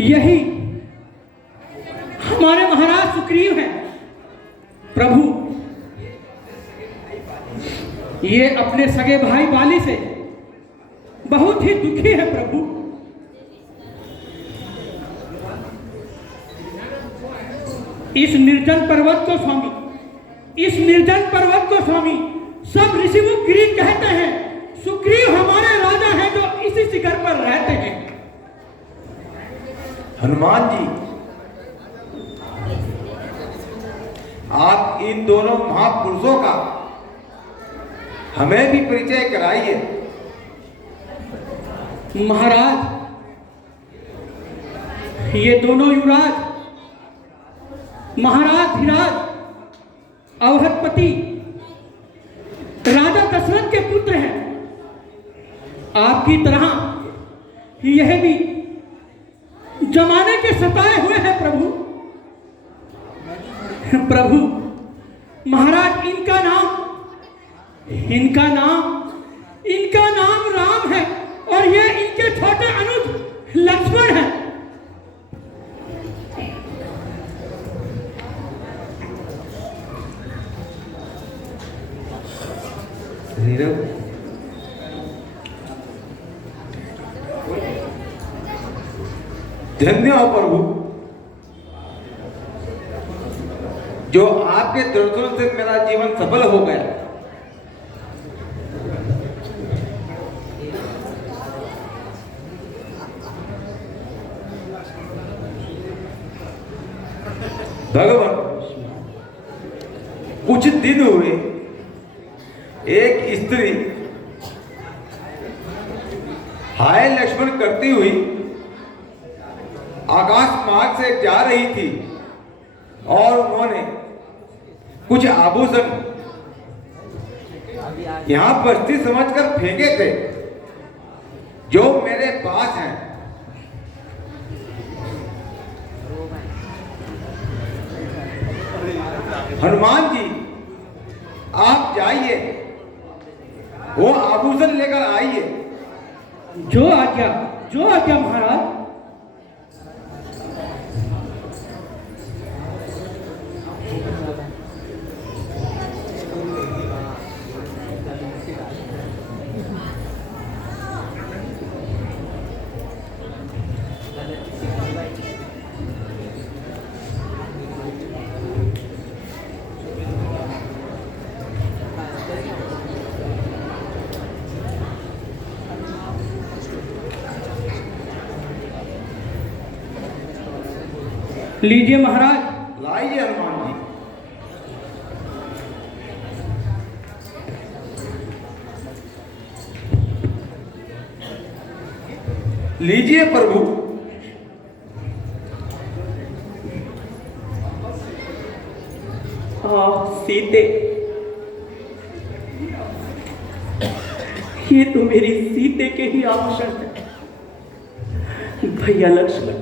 यही हमारे महाराज सुग्रीव हैं। प्रभु, ये अपने सगे भाई बाली से बहुत ही दुखी है प्रभु। इस निर्जन पर्वत को स्वामी, इस निर्जन पर्वत को स्वामी सब ऋषिमुख गिरी कहते हैं। सुग्रीव हमारे राजा हैं जो इसी शिखर पर रहते हैं। हनुमान जी, आप इन दोनों महापुरुषों का हमें भी परिचय कराइए। महाराज, ये दोनों युवराज महाराज धीराज अवधपति राजा दशरथ के पुत्र हैं। आपकी तरह यह भी जमाने के सताए हुए हैं प्रभु। प्रभु महाराज, इनका नाम राम है और ये इनके छोटे अनुज लक्ष्मण हैं। धन्य हो प्रभु, जो आपके दर्शनों से मेरा जीवन सफल हो गया। भगवान, कुछ दिन हुए एक स्त्री हाय लक्ष्मण करती हुई आकाश मार्ग से जा रही थी और उन्होंने कुछ आभूषण यहां बस्ती समझकर फेंके थे जो मेरे पास हैं। हनुमान जी, आप जाइए, वो आभूषण लेकर आइए। जो आज्ञा महाराज। लीजिए महाराज। लाइए हनुमान जी। लीजिए प्रभु। सीते, ये तो मेरी सीते के ही आभूषण है। भैया लक्ष्मण,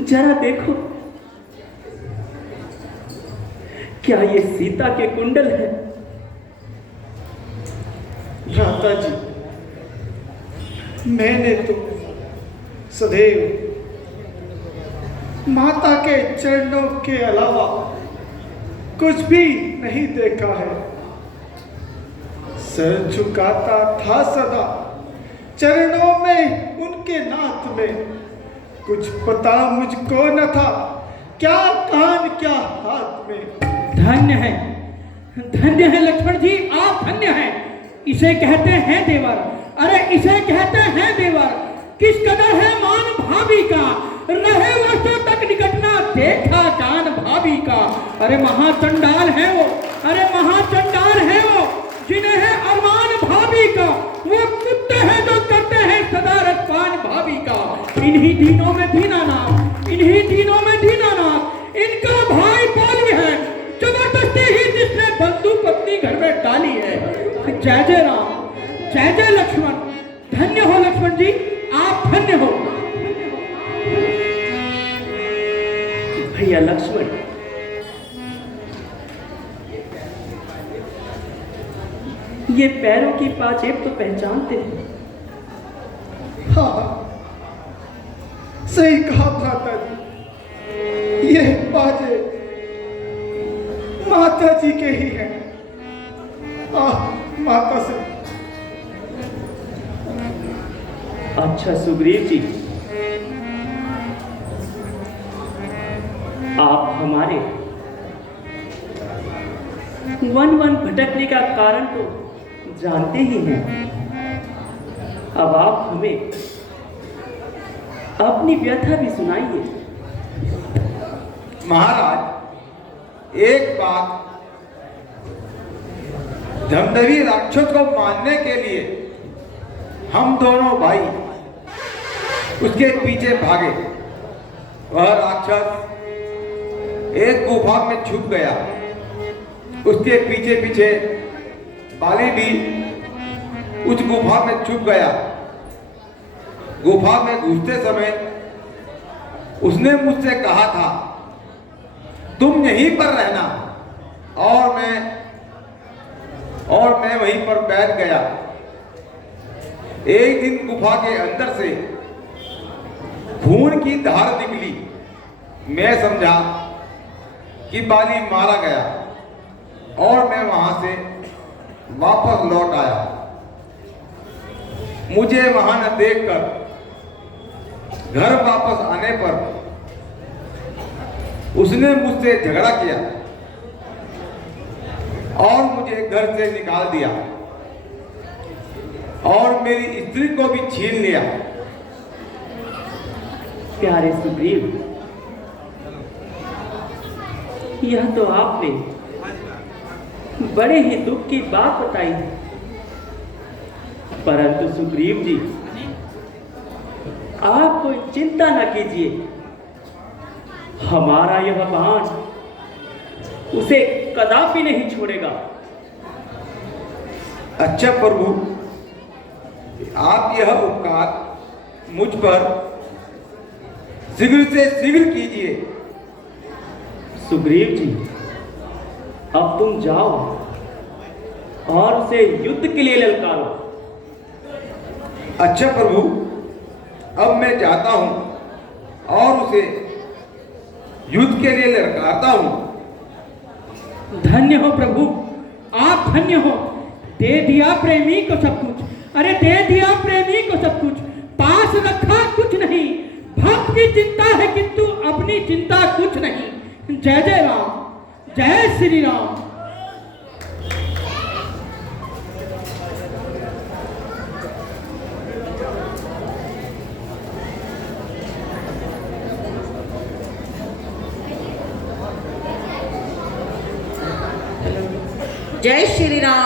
जरा देखो, क्या ये सीता के कुंडल है? भ्राता जी, मैंने तो सदैव माता के चरणों के अलावा कुछ भी नहीं देखा है। सर झुकाता था सदा चरणों में उनके नाथ में। कुछ पता मुझको न था, क्या कान क्या हाथ में। धन्य है लक्ष्मण जी, आप धन्य हैं। इसे कहते हैं देवर। अरे इसे कहते हैं देवर। किस कदर है मान भाभी का, रहे वर्षों तक निकट ना देखा जान भाभी का। अरे महाचंडाल है वो, अरे महाचंडाल है वो, जिन्हें है अरमान भाभी का। वो कुत्ते हैं जो करते हैं सदा रसपान भाभी का। इन्हीं दिनों में दीनानाथ, इन्हीं दिनों में दीनानाथ इनका भाई बाली है। जबरदस्ती ही जिसने बंदूक अपनी घर में डाली है। जय जय राम, जय जय लक्ष्मण। धन्य हो लक्ष्मण जी, आप धन्य हो। भैया लक्ष्मण, ये पैरों की पाजेब तो पहचानते हैं? हाँ, सही कहा भ्राता जी, ये बाजे माता जी के ही हैं। माता से। अच्छा सुग्रीव जी, आप हमारे वन वन भटकने का कारण तो जानते ही हैं। अब आप हमें अपनी व्यथा भी सुनाइए। महाराज, एक बात, धमधवी राक्षस को मारने के लिए हम दोनों भाई उसके पीछे भागे। वह राक्षस एक गुफा में छुप गया। उसके पीछे पीछे बाली भी उस गुफा में छुप गया। गुफा में घुसते समय उसने मुझसे कहा था, तुम यहीं पर रहना, और मैं वहीं पर बैठ गया। एक दिन गुफा के अंदर से खून की धार निकली। मैं समझा कि बाली मारा गया और मैं वहां से वापस लौट आया। मुझे वहां न देखकर घर वापस आने पर उसने मुझसे झगड़ा किया और मुझे घर से निकाल दिया और मेरी स्त्री को भी छीन लिया। प्यारे सुग्रीव, यह तो आपने बड़े ही दुख की बात बताई है। परंतु सुग्रीव जी, आप कोई चिंता न कीजिए। हमारा यह बाण उसे कदापि नहीं छोड़ेगा। अच्छा प्रभु, आप यह उपकार मुझ पर शीघ्र से शीघ्र कीजिए। सुग्रीव जी, अब तुम जाओ और उसे युद्ध के लिए ललकारो। अच्छा प्रभु, अब मैं जाता हूं और उसे युद्ध के लिए ललकारता हूं। धन्य हो प्रभु, आप धन्य हो। दे दिया प्रेमी को सब कुछ, अरे दे दिया प्रेमी को सब कुछ, पास रखा कुछ नहीं। भक्त की चिंता है किंतु अपनी चिंता कुछ नहीं। जय जय राम, जय श्री राम। जय श्री राम।